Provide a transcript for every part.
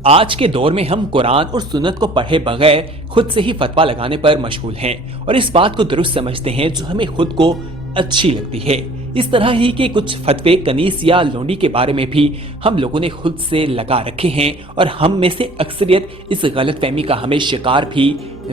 آج کے دور میں ہم قرآن اور سنت کو پڑھے بغیر خود سے ہی فتویٰ لگانے پر مشغول ہیں اور اس بات کو درست سمجھتے ہیں جو ہمیں خود کو اچھی لگتی ہے۔ اس طرح ہی کہ کچھ فتوے کنیز یا لونڈی کے بارے میں بھی ہم لوگوں نے خود سے لگا رکھے ہیں اور ہم میں سے اکثریت اس غلط فہمی کا ہمیں شکار بھی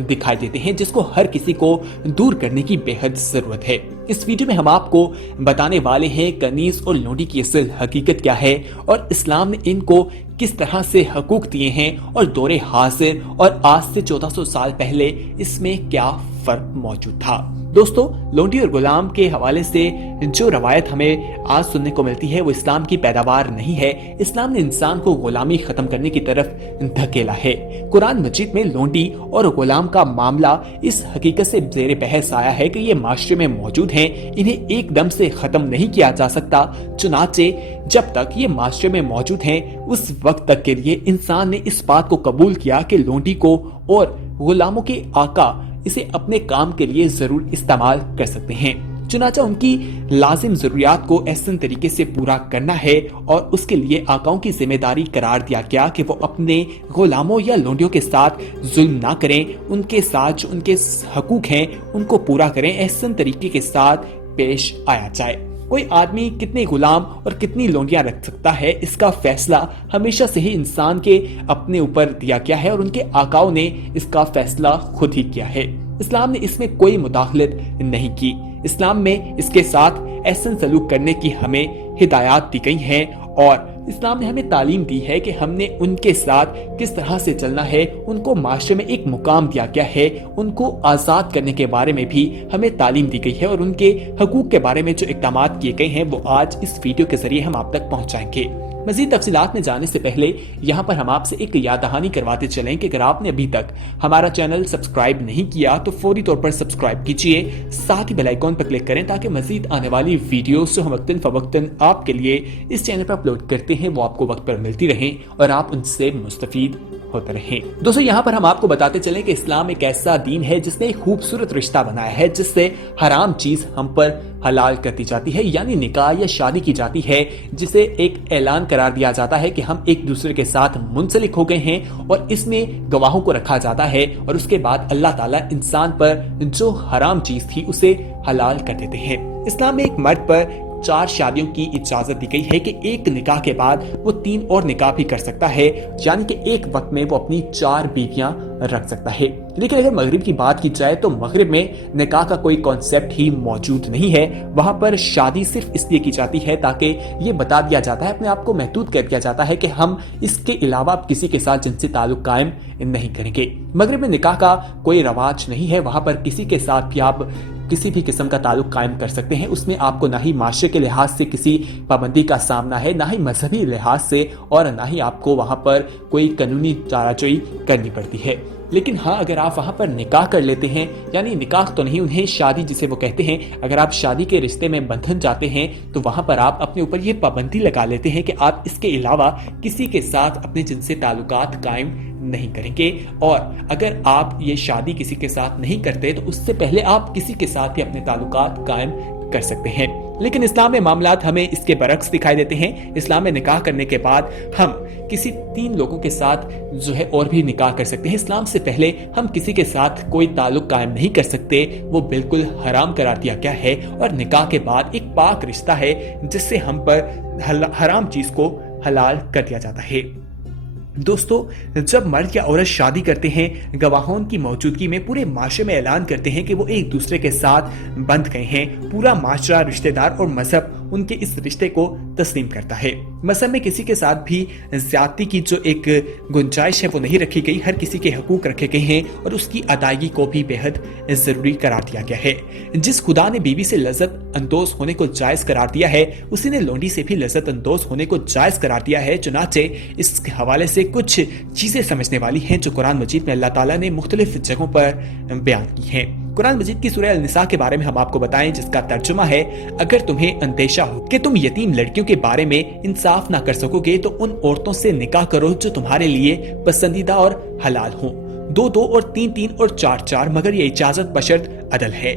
دکھائی دیتے ہیں، جس کو ہر کسی کو دور کرنے کی بے حد ضرورت ہے۔ اس ویڈیو میں ہم آپ کو بتانے والے ہیں کنیز اور لونڈی کی اصل حقیقت کیا ہے اور اسلام نے ان کو کس طرح سے حقوق دیے ہیں اور دور حاضر اور آج سے 1400 سال پہلے اس میں کیا فرق موجود تھا۔ دوستو، لونڈی اور غلام کے حوالے سے جو روایت ہمیں آج سننے کو ملتی ہے وہ اسلام کی پیداوار نہیں ہے۔ اسلام نے انسان کو غلامی ختم کرنے کی طرف دھکیلا ہے۔ قرآن مجید میں لونڈی اور غلام کا معاملہ اس حقیقت سے زیر بحث آیا ہے کہ یہ معاشرے میں موجود ہیں، انہیں ایک دم سے ختم نہیں کیا جا سکتا، چنانچہ جب تک یہ معاشرے میں موجود ہیں اس وقت تک کے لیے انسان نے اس بات کو قبول کیا کہ لونڈی کو اور غلاموں کے آقا اسے اپنے کام کے لیے ضرور استعمال کر سکتے ہیں، چنانچہ ان کی لازم ضروریات کو احسن طریقے سے پورا کرنا ہے اور اس کے لیے آقاؤں کی ذمہ داری قرار دیا گیا کہ وہ اپنے غلاموں یا لونڈیوں کے ساتھ ظلم نہ کریں، ان کے ساتھ جو ان کے حقوق ہیں ان کو پورا کریں، احسن طریقے کے ساتھ پیش آیا جائے۔ کوئی آدمی کتنے غلام اور کتنی لونڈیاں رکھ سکتا ہے، اس کا فیصلہ ہمیشہ سے ہی انسان کے اپنے اوپر دیا گیا ہے اور ان کے آقاؤں نے اس کا فیصلہ خود ہی کیا ہے۔ اسلام نے اس میں کوئی مداخلت نہیں کی۔ اسلام میں اس کے ساتھ احسن سلوک کرنے کی ہمیں ہدایات دی گئی ہیں اور اسلام نے ہمیں تعلیم دی ہے کہ ہم نے ان کے ساتھ کس طرح سے چلنا ہے، ان کو معاشرے میں ایک مقام دیا گیا ہے، ان کو آزاد کرنے کے بارے میں بھی ہمیں تعلیم دی گئی ہے اور ان کے حقوق کے بارے میں جو اقدامات کیے گئے ہیں وہ آج اس ویڈیو کے ذریعے ہم آپ تک پہنچائیں گے۔ مزید تفصیلات میں جانے سے پہلے یہاں پر ہم آپ سے ایک یاد دہانی کرواتے چلیں کہ اگر آپ نے ابھی تک ہمارا چینل سبسکرائب نہیں کیا تو فوری طور پر سبسکرائب کیجئے، ساتھ ہی بیل آئیکن پر کلک کریں تاکہ مزید آنے والی ویڈیوز جو ہم وقتاً فوقتاً آپ کے لیے اس چینل پر اپلوڈ کرتے ہیں وہ آپ کو وقت پر ملتی رہیں اور آپ ان سے مستفید ہوتے رہیں۔ دوستو، یہاں پر ہم آپ کو بتاتے چلیں کہ اسلام ایک ایسا دین ہے جس نے ایک خوبصورت رشتہ بنایا ہے جس سے حرام چیز ہم پر حلال کر دی جاتی ہے، یعنی نکاح یا شادی کی جاتی ہے، جسے ایک اعلان قرار دیا جاتا ہے کہ ہم ایک دوسرے کے ساتھ منسلک ہو گئے ہیں اور اس میں گواہوں کو رکھا جاتا ہے اور اس کے بعد اللہ تعالیٰ انسان پر جو حرام چیز تھی اسے حلال کر دیتے ہیں۔ اسلام میں ایک مرد پر 4 شادیوں کی اجازت دی گئی ہے کہ ایک نکاح کے بعد وہ 3 اور نکاح بھی کر سکتا ہے، یعنی کہ ایک وقت میں وہ اپنی 4 بیویاں رکھ سکتا ہے۔ لیکن اگر مغرب کی بات کی جائے تو مغرب میں نکاح کا کوئی کانسیپٹ ہی موجود نہیں ہے، وہاں پر شادی صرف اس لیے کی جاتی ہے تاکہ یہ بتا دیا جاتا ہے، اپنے آپ کو محدود کر دیا جاتا ہے کہ ہم اس کے علاوہ کسی کے ساتھ جنسی تعلق قائم نہیں کریں گے۔ مغرب میں نکاح کا کوئی رواج نہیں ہے، وہاں پر کسی کے ساتھ بھی آپ کسی بھی قسم کا تعلق قائم کر سکتے ہیں، اس میں آپ کو نہ ہی معاشرے کے لحاظ سے کسی پابندی کا سامنا ہے، نہ ہی مذہبی لحاظ سے اور نہ ہی آپ کو وہاں پر کوئی قانونی چارہ کرنی پڑتی ہے۔ لیکن ہاں، اگر آپ وہاں پر نکاح کر لیتے ہیں، یعنی نکاح تو نہیں، انہیں شادی جسے وہ کہتے ہیں، اگر آپ شادی کے رشتے میں بندھن جاتے ہیں تو وہاں پر آپ اپنے اوپر یہ پابندی لگا لیتے ہیں کہ آپ اس کے علاوہ کسی کے ساتھ اپنے جنسی تعلقات قائم نہیں کریں گے، اور اگر آپ یہ شادی کسی کے ساتھ نہیں کرتے تو اس سے پہلے آپ کسی کے ساتھ بھی اپنے تعلقات قائم کر سکتے ہیں۔ لیکن اسلام میں معاملات ہمیں اس کے برعکس دکھائی دیتے ہیں۔ اسلام میں نکاح کرنے کے بعد ہم کسی 3 لوگوں کے ساتھ اور بھی نکاح کر سکتے ہیں۔ اسلام سے پہلے ہم کسی کے ساتھ کوئی تعلق قائم نہیں کر سکتے، وہ بالکل حرام قرار دیا گیا ہے، اور نکاح کے بعد ایک پاک رشتہ ہے جس سے ہم پر حرام چیز کو حلال کر دیا جاتا ہے۔ دوستو، جب مرد یا عورت شادی کرتے ہیں، گواہوں کی موجودگی میں پورے معاشرے میں اعلان کرتے ہیں کہ وہ ایک دوسرے کے ساتھ بندھ گئے ہیں۔ پورا معاشرہ، رشتہ دار اور مذہب ان کے اس رشتے کو تسلیم کرتا ہے۔ مذہب میں کسی کے ساتھ بھی زیادتی کی جو ایک گنجائش ہے وہ نہیں رکھی گئی، ہر کسی کے حقوق رکھے گئے ہیں اور اس کی ادائیگی کو بھی بے حد ضروری قرار دیا گیا ہے۔ جس خدا نے بیوی سے لذت اندوز ہونے کو جائز قرار دیا ہے، اسی نے لونڈی سے بھی لذت اندوز ہونے کو جائز قرار دیا ہے۔ چنانچہ اس حوالے سے کچھ چیزیں سمجھنے والی ہیں جو قرآن مجید میں اللہ تعالیٰ نے مختلف جگہوں پر بیان کی ہیں۔ قرآن مجید کی سورہ النساء کے بارے میں ہم آپ کو بتائیں، جس کا ترجمہ ہے، اگر تمہیں اندیشہ ہو کہ تم یتیم لڑکیوں کے بارے میں انصاف نہ کر سکو گے تو ان عورتوں سے نکاح کرو جو تمہارے لیے پسندیدہ اور حلال ہوں، 2 اور 3 اور 4، مگر یہ اجازت بشرط عدل ہے۔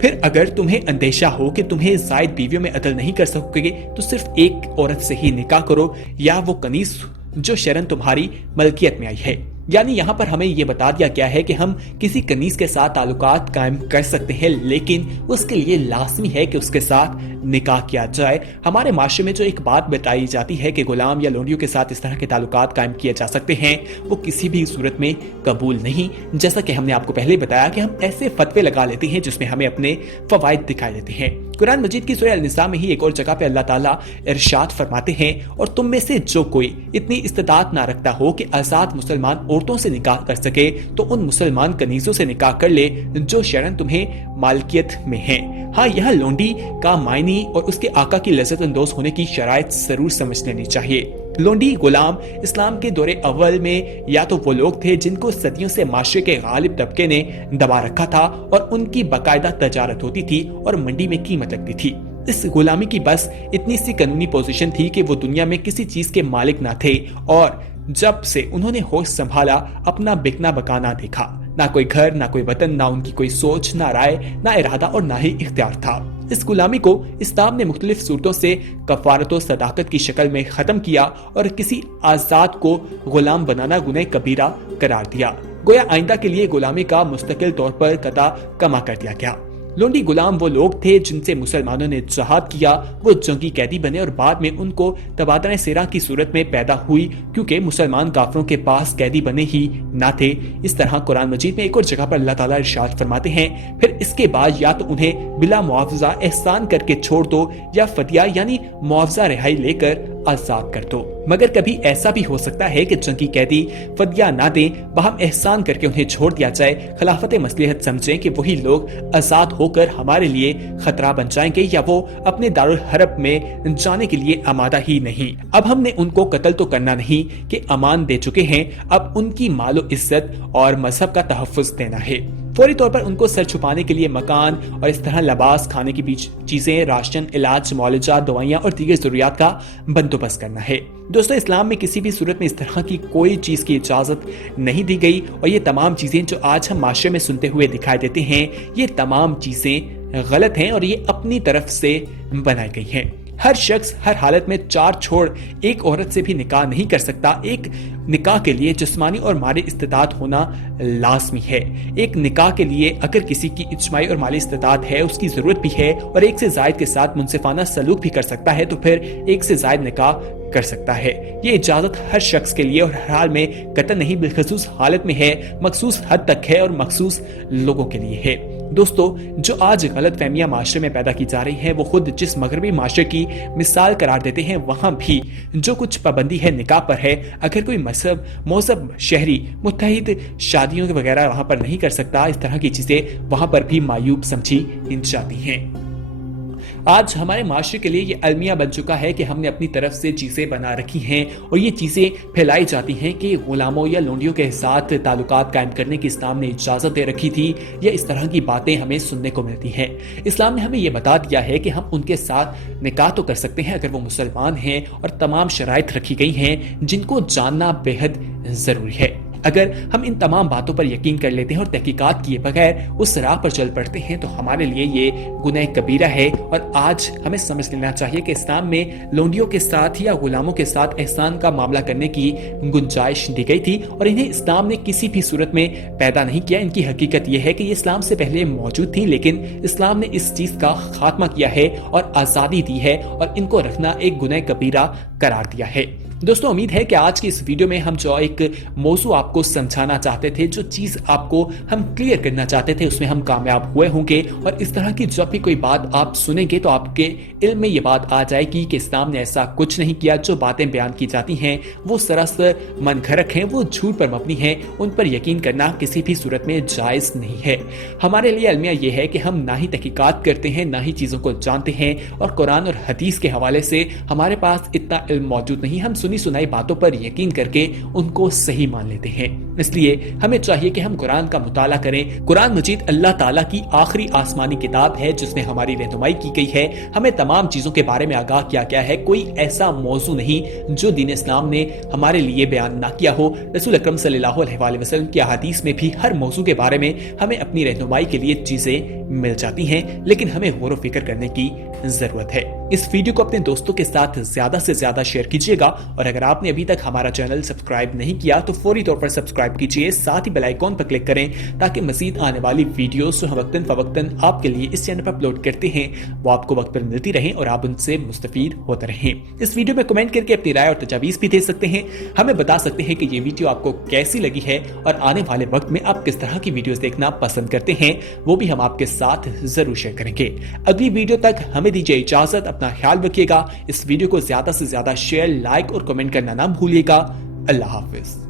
پھر اگر تمہیں اندیشہ ہو کہ تمہیں زائد بیویوں میں عدل نہیں کر سکو گے تو صرف ایک عورت سے ہی نکاح کرو، یا وہ کنیز जो शरण तुम्हारी मलकियत में आई है। यानी यहाँ पर हमें ये बता दिया गया है कि हम किसी कनीज के साथ ताल्लुकात कायम कर सकते हैं, लेकिन उसके लिए लाजमी है कि उसके साथ निकाह किया जाए। हमारे माशरे में जो एक बात बताई जाती है कि गुलाम या लोंडियों के साथ इस तरह के ताल्लुकात कायम किए जा सकते हैं, वो किसी भी सूरत में कबूल नहीं। जैसा कि हमने आपको पहले बताया कि हम ऐसे फतवे लगा लेते हैं जिसमें हमें अपने फवाइद दिखाई देते हैं। कुरान मजीद की सूरह अल-निसा में ही एक और जगह पे अल्लाह ताला इरशाद फरमाते हैं, और तुम में से जो कोई इतनी इस्तिताअत ना रखता हो कि आजाद मुसलमान औरतों से निकाह कर सके, तो उन मुसलमान कनीजों से निकाह कर ले जो शरन तुम्हें मालकियत में है। हाँ, यह लोंडी का मायनी और उसके आका की लज्जत अंदोज होने की शराइत जरूर समझ लेनी चाहिए। लोंडी गुलाम इस्लाम के दौरे अव्वल में या तो वो लोग थे जिनको सदियों से माशरे के गालिब तबके ने दबा रखा था और उनकी बाकायदा तजारत होती थी और मंडी में कीमत लगती थी। इस गुलामी की बस इतनी सी कानूनी पोजीशन थी कि वो दुनिया में किसी चीज के मालिक ना थे, और जब से उन्होंने होश संभाला अपना बिकना बकाना देखा। ना कोई घर, ना कोई वतन, ना उनकी कोई सोच, ना राय, ना इरादा और ना ही इख्तियार था। इस गुलामी को इस्लाम ने मुख्तलिफ सूरतों से कफारत और सदाकत की शक्ल में खत्म किया और किसी आजाद को गुलाम बनाना गुनाह कबीरा करार दिया। गोया आइंदा के लिए गुलामी का मुस्तकिल तौर पर कता कमा कर दिया गया। लोंडी गुलाम वो लोग थे जिनसे मुसलमानों ने जहाद किया, वो जंगी कैदी बने और बाद में उनको तबादला सिरा की सूरत में पैदा हुई, क्योंकि मुसलमान काफिरों के पास कैदी बने ही ना थे। इस तरह कुरान मजीद में एक और जगह पर अल्लाह ताला इरशाद फरमाते हैं, फिर इसके बाद या तो उन्हें बिला मुआवजा एहसान करके छोड़ दो या फदिया यानी मुआवजा रिहाई लेकर आजाद कर दो। मगर कभी ऐसा भी हो सकता है कि जंगी कैदी फदिया ना दें, बहम एहसान करके उन्हें छोड़ दिया जाए। खिलाफत मसलिहत समझें कि वही लोग आजाद होकर हमारे लिए खतरा बन जाएंगे या वो अपने दारुल हरब में जाने के लिए आमादा ही नहीं। अब हमने उनको कत्ल तो करना नहीं कि अमान दे चुके हैं, अब उनकी मालो इज्जत और मजहब का तहफ्फुज देना है। फौरी तौर पर उनको सर छुपाने के लिए मकान और इस तरह लिबास, खाने की चीजें, राशन, इलाज, मौलजा, दवाइयां और दीगर जरूरियात का बंदोबस्त करना है। दोस्तों, इस्लाम में किसी भी सूरत में इस तरह की कोई चीज की इजाजत नहीं दी गई, और ये तमाम चीजें जो आज हम माशरे में सुनते हुए दिखाई देते हैं, ये तमाम चीजें गलत हैं और ये अपनी तरफ से बनाई गई हैं। हर शख्स हर हालत में चार छोड़ एक औरत से भी निकाह नहीं कर सकता। एक निकाह के लिए जिस्मानी और माली इस्तिताअत होना लाजमी है। एक निकाह के लिए अगर किसी की इज्तिमाई और माली इस्तिताअत है, उसकी जरूरत भी है और एक से जायद के साथ मुनसिफाना सलूक भी कर सकता है, तो फिर एक से जायद निकाह कर सकता है। ये इजाजत हर शख्स के लिए और हर हाल में कतई नहीं, बिलखसूस हालत में है, मखसूस हद तक है और मखसूस लोगों के लिए है। दोस्तों, जो आज गलत फहमियां माशरे में पैदा की जा रही हैं, वो खुद जिस मगरबी माशरे की मिसाल करार देते हैं, वहां भी जो कुछ पाबंदी है निकाह पर है। अगर कोई मजहब शहरी मुत्तहिद शादियों वगैरह वहां पर नहीं कर सकता, इस तरह की चीजें वहां पर भी मायूब समझी जाती हैं। आज हमारे माशरे के लिए ये अलमिया बन चुका है कि हमने अपनी तरफ से चीजें बना रखी हैं और ये चीजें फैलाई जाती हैं कि गुलामों या लोंडियों के साथ ताल्लुकात कायम करने की इस्लाम ने इजाजत दे रखी थी, या इस तरह की बातें हमें सुनने को मिलती हैं। इस्लाम ने हमें ये बता दिया है कि हम उनके साथ निकाह तो कर सकते हैं अगर वो मुसलमान हैं, और तमाम शराइत रखी गई हैं जिनको जानना बेहद जरूरी है। अगर हम इन तमाम बातों पर यकीन कर लेते हैं और तहकीकात किए बगैर उस राह पर चल पड़ते हैं, तो हमारे लिए ये गुनाह कबीरा है। और आज हमें समझ लेना चाहिए कि इस्लाम में लोंडियों के साथ या गुलामों के साथ एहसान का मामला करने की गुंजाइश दी गई थी, और इन्हें इस्लाम ने किसी भी सूरत में पैदा नहीं किया। इनकी हकीकत यह है कि ये इस्लाम से पहले मौजूद थी, लेकिन इस्लाम ने इस चीज का खात्मा किया है और आजादी दी है और इनको रखना एक गुनाह कबीरा करार दिया है। दोस्तों, उम्मीद है कि आज की इस वीडियो में हम जो एक मौजू आपको समझाना चाहते थे, जो चीज आपको हम क्लियर करना चाहते थे, उसमें हम कामयाब हुए होंगे। और इस तरह की जब भी कोई बात आप सुनेंगे तो आपके इल्म में ये बात आ जाएगी कि इस्लाम ने ऐसा कुछ नहीं किया। जो बातें बयान की जाती हैं वो सरासर मनगढ़ंत हैं, वो झूठ पर मबनी हैं, उन पर यकीन करना किसी भी सूरत में जायज नहीं है। हमारे लिए अलमिया ये है कि हम ना ही तहकीकात करते हैं, ना ही चीजों को जानते हैं, और कुरान और हदीस के हवाले से हमारे पास इतना इल्म मौजूद नहीं। हम सुनी सुनाई बातों पर यकीन करके उनको सही मान लेते हैं। इसलिए हमें चाहिए कि हम कुरान का मुताला करें। कुरान मजीद अल्लाह ताला की आखिरी आसमानी किताब है जिसमें हमारी रहनुमाई की गई है। हमें तमाम चीजों के बारे में आगाह किया गया है। कोई ऐसा मौजू नहीं जो दीन इस्लाम ने हमारे लिए बयान ना किया हो। रसूल अकरम सल्लल्लाहु अलैहि वसल्लम की हदीस में भी हर मौजू के बारे में हमें अपनी रहनुमाई के लिए चीजें मिल जाती हैं, लेकिन हमें गौर व फिक्र करने की जरूरत है। इस वीडियो को अपने दोस्तों के साथ ज्यादा से ज्यादा शेयर कीजिएगा और अगर आपने अभी तक हमारा चैनल सब्सक्राइब नहीं किया तो फौरी तौर पर सब्सक्राइब कीजिए, साथ ही बेल आइकॉन पर क्लिक करें ताकि मजीद आने वाली वीडियोस जो हम वक्तन फवक्तन आपके लिए इस चैनल पर अपलोड करते हैं वो आपको वक्त पर मिलती रहें और आप उनसे मुस्तफीद होते रहें। इस वीडियो में कमेंट करके अपनी राय और तजावीज़ भी दे सकते हैं, हमें बता सकते हैं कि ये वीडियो आपको कैसी लगी है और आने वाले वक्त में आप किस तरह की वीडियोस देखना पसंद करते हैं वो भी हम आपके साथ जरूर शेयर करेंगे। अगली वीडियो तक हमें दीजिए इजाजत, अपना ख्याल रखिएगा। इस वीडियो को ज्यादा से ज्यादा शेयर, लाइक और कमेंट करना ना भूलिएगा। अल्लाह हाफिज।